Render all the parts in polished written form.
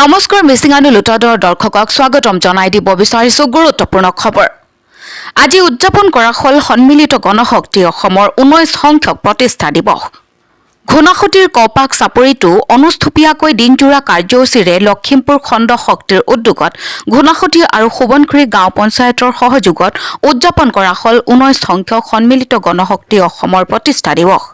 নমস্কাৰ মিচিঙানু লুটাডৰ দৰ্শকক স্বাগতম জনাই দিব বিচাৰিছো গুৰুত্বপূৰ্ণ খবৰ। আজি উদযাপন কৰা হল সন্মিলিত গণশক্তি অসমৰ 19 সংখ্যক প্ৰতিষ্ঠা দিৱস। ঘূনাসুতিৰ কপাক চাপৰিতো অনুষ্ঠুপীয়াকৈ দিনজোৰা কাৰ্যসূচীৰে লখিমপুৰ খণ্ড শক্তিৰ উদ্যোগত ঘূনাসুতি আৰু সোৱণখুৰি গাঁও পঞ্চায়তৰ সহযোগত উদযাপন কৰা হল 19 সংখ্যক সন্মিলিত গণশক্তি অসমৰ প্ৰতিষ্ঠা দিৱস।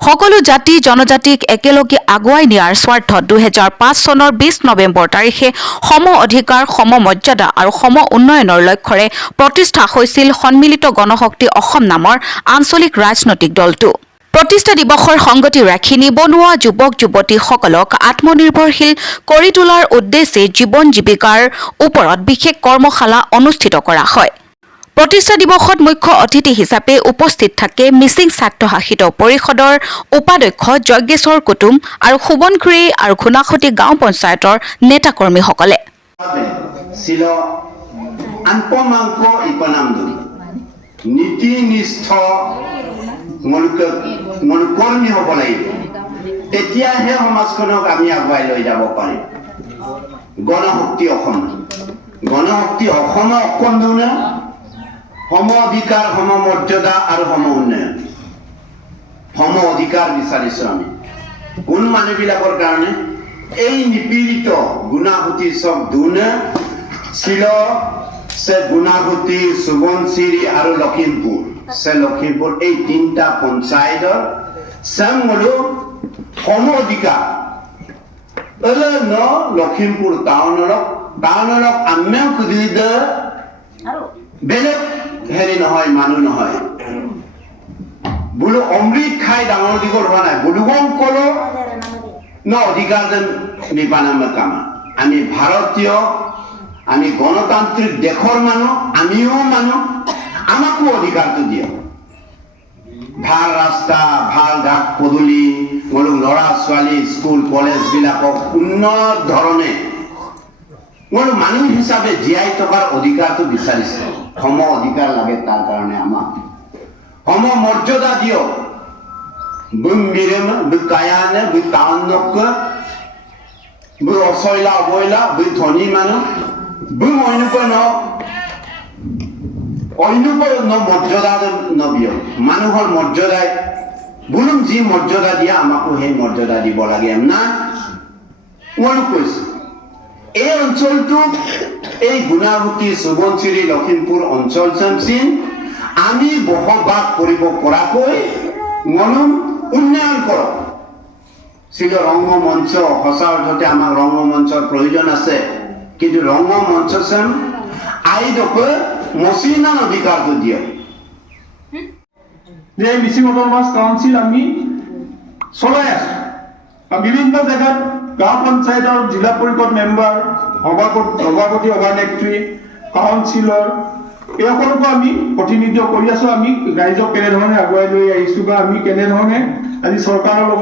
সকলো জাতি জনজাতিক একেলগে আগুৱাই নিয়াৰ স্বাৰ্থত 2005 চনৰ 20 নৱেম্বৰ তাৰিখে সম অধিকাৰ সম মৰ্যাদা আৰু সম উন্নয়নৰ লক্ষ্যৰে প্ৰতিষ্ঠা হৈছিল সন্মিলিত গণশক্তি অসম নামৰ আঞ্চলিক ৰাজনৈতিক দলটো। প্ৰতিষ্ঠা দিৱসৰ সংগতি ৰাখি নিবনুৱা যুৱক যুৱতীসকলক আত্মনিৰ্ভৰশীল কৰি তোলাৰ উদ্দেশ্যে জীৱন জীৱিকাৰ ওপৰত বিশেষ কৰ্মশালা অনুষ্ঠিত কৰা হয়। প্ৰতিষ্ঠা দিৱসত মুখ্য অতিথি হিচাপে উপস্থিত থাকে মিচিং স্বায়ত্তশাসিত পৰিষদৰ উপাধ্যক্ষ যজ্ঞেশ্বৰ কুটুম আৰু সোৱণখুৰি আৰু ঘূনাসুতি গাঁও পঞ্চায়তৰ নেতাকৰ্মীসকলে। নীতিনিষ্ঠ কৰ্মী হ'ব লাগিব, তেতিয়াহে সমাজখনক আমি আগুৱাই লৈ যাব পাৰিম। গণশক্তি অসমৰ অকণ সম অধিকাৰ সম মৰ্যাদা আৰু সম উন্নয়ন সম অধিকাৰ বিচাৰিছো আমি কোন মানুহবিলাকৰ কাৰণে এই নিপীড়িত গুণাসুতি চব দুনে ছিল সে গুণাসুতি সোৱণশিৰি আৰু লখিমপুৰ এই তিনিটা পঞ্চায়তৰ চামলো সম অধিকাৰ ন লখিমপুৰ টাউনক আমিও খুজিদ বেলেগ হেৰি নহয় মানুহ নহয় বোলো অমৃত খাই ডাঙৰ দীঘল হোৱা নাই বোলোগম কলো ন অধিকাৰ যেন নিপানামে কামা আমি ভাৰতীয় আমি গণতান্ত্ৰিক দেশৰ মানুহ আমিও মানুহ আমাকো অধিকাৰটো দিয়ক। ভাল ৰাস্তা ভাল ঘাট পদূলি বোলো ল'ৰা ছোৱালী স্কুল কলেজ বিলাকক উন্নত ধৰণে বোলো মানুহ হিচাপে জীয়াই থকাৰ অধিকাৰটো বিচাৰিছে। সম অধিকাৰ লাগে তাৰ কাৰণে আমাক সম মৰ্যাদা দিয়ক। কায়ানে টাউনক অচয়লা অবয়লা ধনী মানুহ অন্য মৰ্যাদা নবিয় মানুহৰ মৰ্যাদাই বোলো যি মৰ্যাদা দিয়া আমাকো সেই মৰ্যাদা দিব লাগে না মই কৈছো। এই অঞ্চলটো এই গুণাসুতি সোৱণশিৰি লখিমপুৰ অঞ্চল চামচিন আমি বসবাস কৰিব পৰাকৈ উন্নয়ন কৰক। ছিল ৰংগমঞ্চ সঁচা অৰ্থতে আমাক ৰংগমঞ্চৰ প্ৰয়োজন আছে, কিন্তু ৰংগমঞ্চ চাম আইডকৈ মচিনান অধিকাৰটো দিয়ক। যে মিচিং অট'নমাছ কাউন্সিল আমি চলাই আছো বিভিন্ন জেগাত গাঁও পঞ্চায়তৰ জিলা পৰিষদ মেম্বাৰ সভাপতি সভানেত্ৰী কাউন্সিলৰ এইসকলকো আমি প্ৰতিনিধিত্ব কৰি আছো। আমি ৰাইজক কেনেধৰণে আগুৱাই লৈ আহিছো বা আমি কেনেধৰণে আজি চৰকাৰৰ লগত